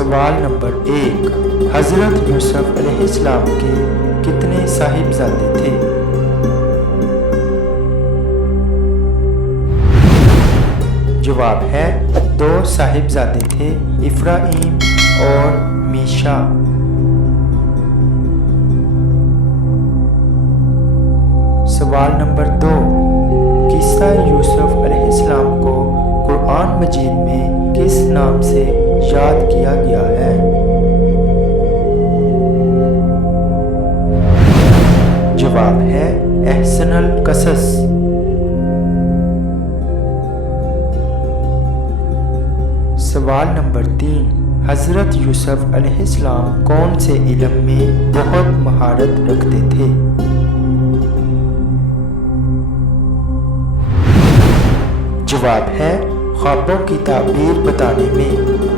सवाल नंबर 1, हज़रत यूसुफ अलैहिस्सलाम के कितने साहिबजादे थे? जवाब है 2 साहिबजादे थे, इफ्राइम और मीशा। सवाल नंबर 2, किस्सा यूसुफ अलैहिस्सलाम को कुरान मजीद में किस नाम से याद किया गया है? जवाब है अहसनुल कसस। सवाल नंबर 3, हज़रत यूसुफ अलैहिस्सलाम कौन से इल्म में बहुत महारत रखते थे? जवाब है ख्वाबों की ताबीर बताने में।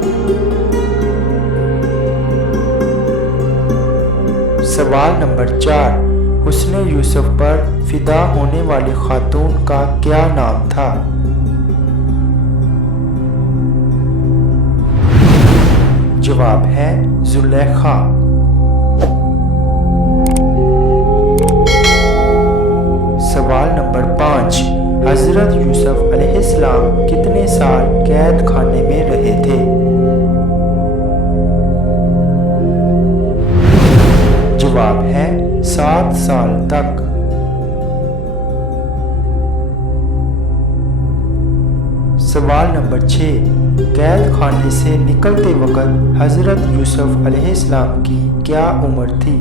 सवाल नंबर 4, हुस्न यूसुफ पर फिदा होने वाली खातून का क्या नाम था? जवाब है जुलेखा। सवाल नंबर 5, हज़रत यूसुफ अलैहिस्सलाम कितने साल कैद खाने में रहे थे? जवाब है 7 साल तक। सवाल नंबर 6, कैद खाने से निकलते वक़्त हज़रत यूसुफ अलैहिस्सलाम की क्या उम्र थी?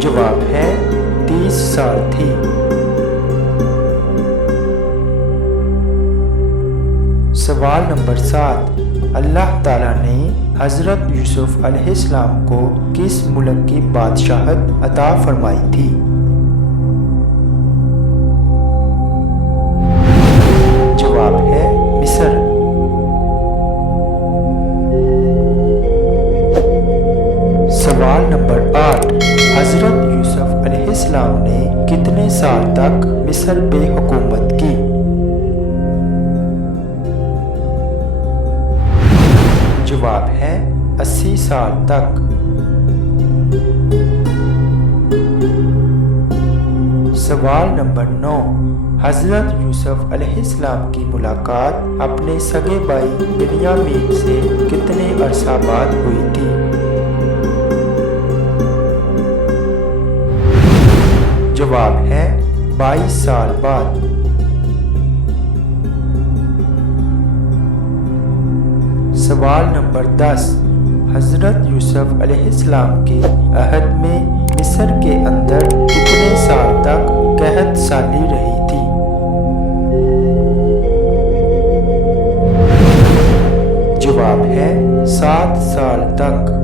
जवाब है 30 साल थी। सवाल नंबर 7, अल्लाह ताला ने हज़रत यूसुफ अलैहिस्सलाम को किस मुल्क की बादशाहत अता फरमाई थी? जवाब है मिस्र। सवाल नंबर 8, हज़रत यूसुफ अलैहिस्सलाम ने कितने साल तक मिस्र पे हुकूमत की? जवाब है 80 साल तक। सवाल नंबर 9, हज़रत यूसुफ अलैहिस्सलाम की मुलाकात अपने सगे भाई बिन्यामीन से कितने अरसा बाद हुई थी? जवाब है 22 साल बाद। सवाल नंबर 10, हज़रत यूसुफ अलैहिस्सलाम के अहद में मिस्र के अंदर कितने साल तक कहत साली रही थी? जवाब है 7 साल तक।